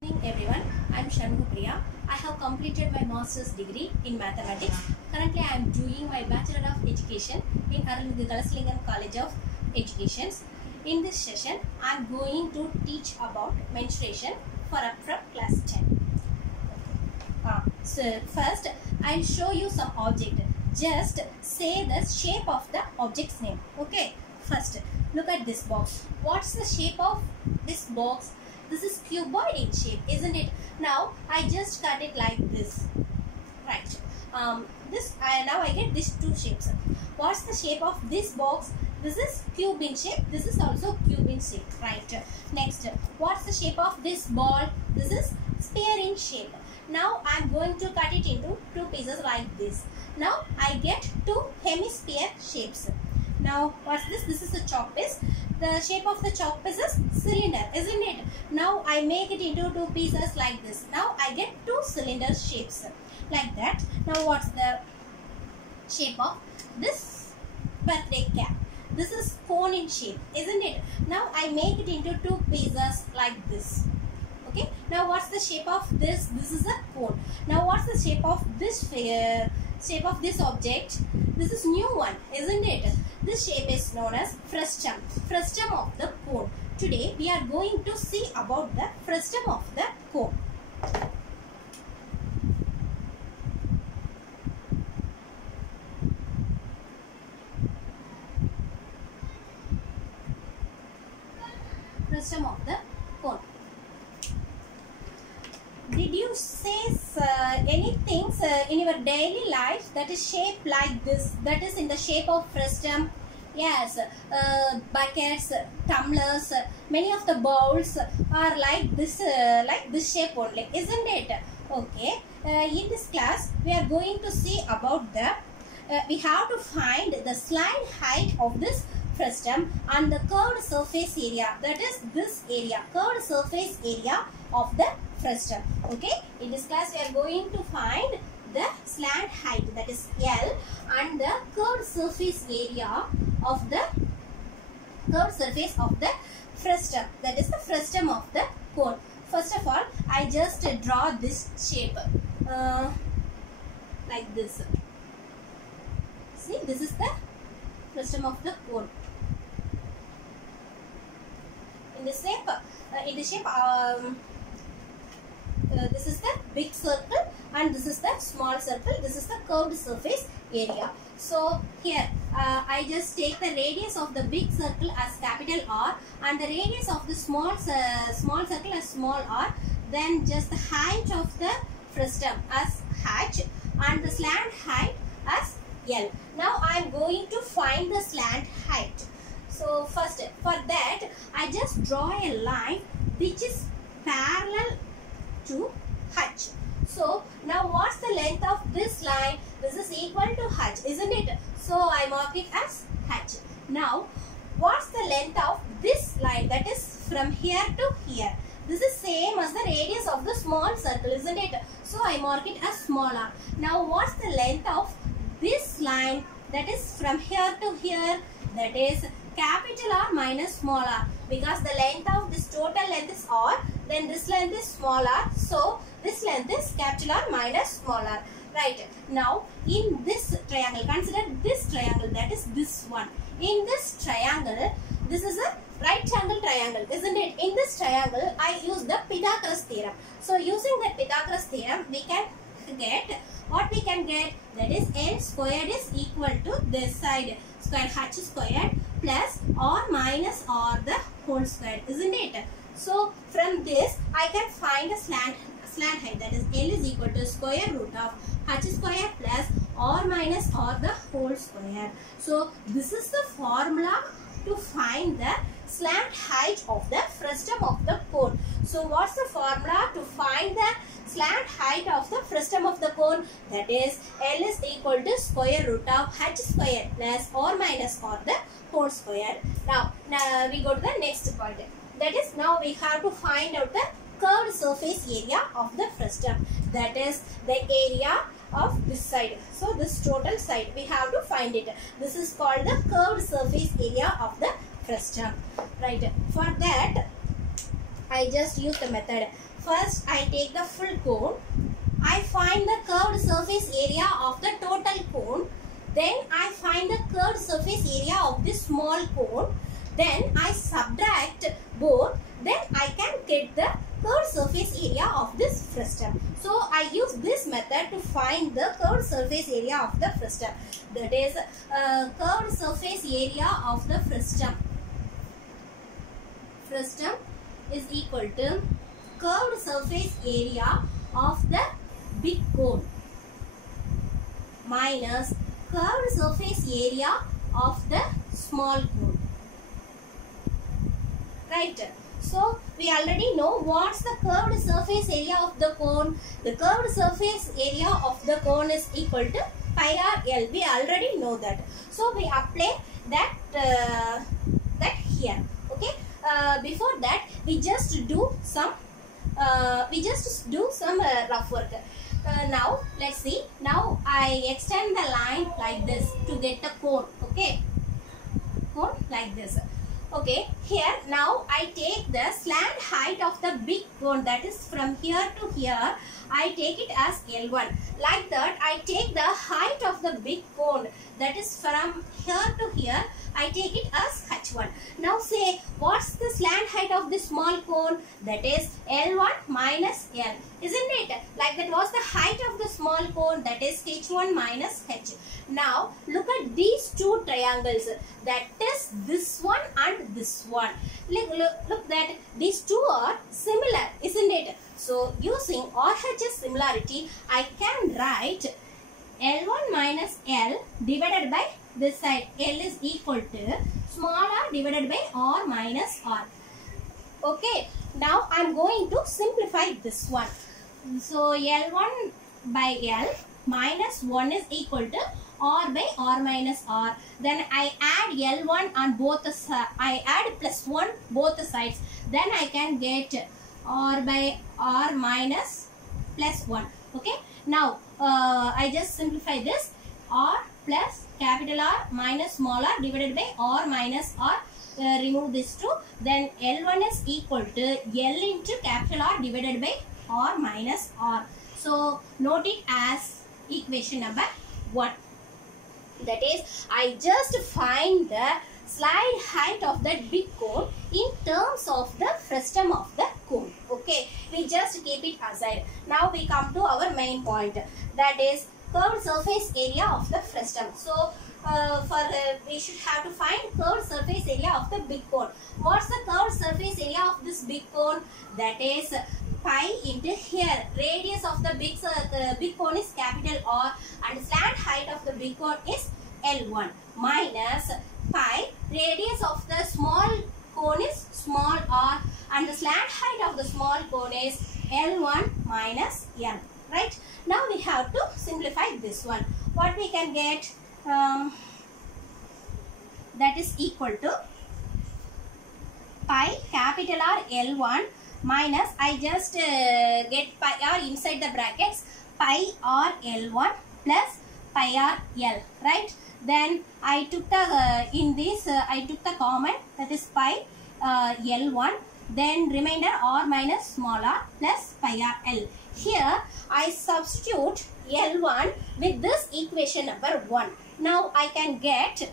Good evening everyone, I am Shanmugapriya. I have completed my master's degree in mathematics. Currently I am doing my Bachelor of Education in Arulmigu Kalasalingam College of Education. In this session, I am going to teach about mensuration for up from class 10. So first, I will show you some object. Just say the shape of the object's name. Okay. First, look at this box. What's the shape of this box? This is cuboid in shape, isn't it? Now I just cut it like this, right? Now I get these two shapes. What's the shape of this box? This is cube in shape. This is also cube in shape, right? Next, what's the shape of this ball? This is sphere in shape. Now I am going to cut it into two pieces like this. Now I get two hemisphere shapes. Now what's this? This is a chalk piece. The shape of the chalk piece is cylinder, isn't it? Now I make it into two pieces like this. Now I get two cylinder shapes like that. Now what's the shape of this birthday cap? This is cone in shape, isn't it? Now I make it into two pieces like this. Okay. Now what's the shape of this? This is a cone. Now what's the shape of this object? This is new one, isn't it? This shape is known as frustum. Frustum of the cone. Today we are going to see about the frustum of the cone. Frustum of the cone. Did you say anything in your daily life that is shaped like this? That is in the shape of frustum? Yes, buckets, tumblers, many of the bowls are like this shape only, isn't it? Okay. In this class, we are going to see about the. We have to find the slant height of this frustum and the curved surface area. That is this area, curved surface area of the frustum. Okay. In this class, we are going to find the slant height, that is L, and the curved surface area of the frustum, that is the frustum of the cone. First of all, I just draw this shape like this. See, this is the frustum of the cone. In the shape, this is the big circle and this is the small circle. This is the curved surface area. So here I just take the radius of the big circle as capital R and the radius of the small circle as small r. Then just the height of the frustum as h and the slant height as L. Now I am going to find the slant height. So first, for that I just draw a line which is parallel to h. So now what's the length of this line? This is equal to h, isn't it? So I mark it as h. Now what's the length of this line? That is from here to here. This is same as the radius of the small circle, isn't it? So I mark it as small r. Now what's the length of this line? That is from here to here. That is capital R minus small r, because the length of this total length is r, then this length is small r, so this length is capital R minus small r. Right. Now in this triangle, consider this triangle, that is this one. In this triangle, this is a right angle triangle, isn't it? In this triangle, I use the Pythagoras theorem. So using the Pythagoras theorem, we can get what we can get, that is L squared is equal to this side, square h squared plus r minus r the whole square, isn't it? So from this I can find a slant height, that is L is equal to square root of h square plus r minus r the whole square. So this is the formula to find the slant height of the frustum of the cone. So what's the formula to find the slant height of the frustum of the cone? That is L is equal to square root of h square plus r minus r the whole square. Now we go to the next point. That is, now we have to find out the curved surface area of the frustum. That is the area of this side. So this total side we have to find it. This is called the curved surface area of the frustum. Right. For that I just use the method. first I take the full cone. I find the curved surface area of the total cone. Then I find the curved surface area of this small cone. Then I subtract both. Then I can get the curved surface area of this frustum. So I use this method to find the curved surface area of the frustum. That is curved surface area of the frustum. Frustum is equal to curved surface area of the big cone minus curved surface area of the small cone. Right. So we already know what's the curved surface area of the cone. The curved surface area of the cone is equal to pi r L. We already know that. So we apply that here. Okay. Before that, we just do some rough work. Now let's see. Now I extend the line like this to get the cone. Okay, cone like this. Okay, here now I take the slant height of the big cone, that is from here to here. I take it as L1. Like that, I take the height of the big cone, that is from here to here. I take it as H1. Now say, what's the slant height of the small cone? That is L1 minus L. Isn't it? Like that was the height of the small cone, that is H1 minus H. Now look at these two triangles. That is this one and this one. Look that these two are similar, isn't it? So using RHS similarity, I can write L1 minus L divided by this side. L is equal to small r divided by R minus R. Okay. Now I am going to simplify this one. So L1 by L minus 1 is equal to R by R minus R. Then I add L1 on both the sides. I add plus 1 both the sides. Then I can get R by R minus plus 1. Okay. Now I just simplify this. R plus capital R minus small r divided by R minus R. Remove this 2. Then L1 is equal to L into capital R divided by R minus R. So note it as equation number 1. That is, I just find the slide height of that big cone in terms of the frustum of the cone. Okay, we just keep it aside. Now we come to our main point, that is curved surface area of the frustum. So we should have to find curved surface area of the big cone. What's the curved surface area of this big cone? That is pi into here. Radius of the big cone is capital R and slant height of the big cone is L1 minus pi. Radius of the small cone is small r and the slant height of the small cone is L1 minus L. Right? Now we have to simplify this one. What we can get? That is equal to pi capital R L1 minus, I just get pi r inside the brackets, pi r L1 plus pi r L, right? Then I took the I took the common, that is pi L1, then remainder r minus small r plus pi r L. Here I substitute L1 with this equation number 1. Now I can get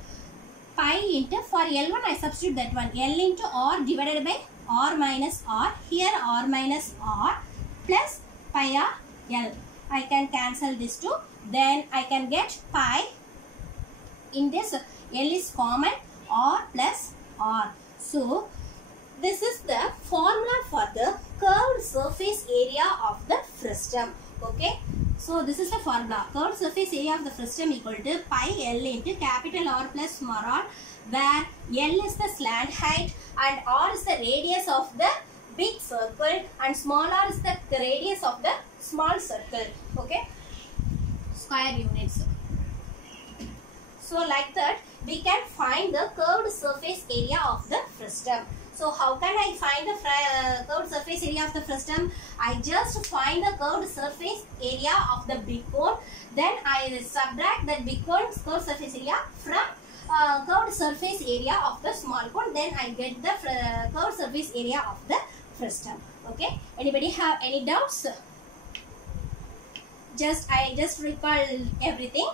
pi into, for L1 I substitute that one, L into R divided by R minus R. Here R minus R plus pi r L. I can cancel this two. Then I can get pi. In this L is common, R plus R. So this is the formula for the curved surface area of the frustum. Okay. So this is the formula. Curved surface area of the frustum equal to pi L into capital R plus small r, where L is the slant height and R is the radius of the big circle and small r is the radius of the small circle. Okay. Square units. So like that we can find the curved surface area of the frustum. So how can I find the curved surface area of the frustum? I just find the curved surface area of the big cone. Then I subtract that big cone's curved surface area from curved surface area of the small cone. Then I get the curved surface area of the frustum. Okay, anybody have any doubts? I just recall everything.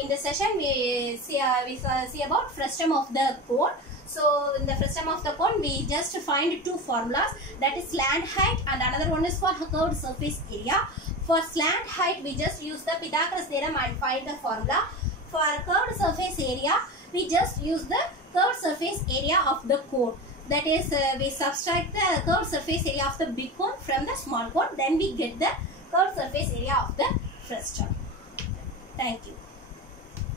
In the session we see about frustum of the cone. So in the frustum of the cone we just find two formulas, that is slant height and another one is for curved surface area. For slant height we just use the Pythagoras theorem and find the formula. For curved surface area we just use the curved surface area of the cone. That is we subtract the curved surface area of the big cone from the small cone, then we get the curved surface area of the frustum. Thank you.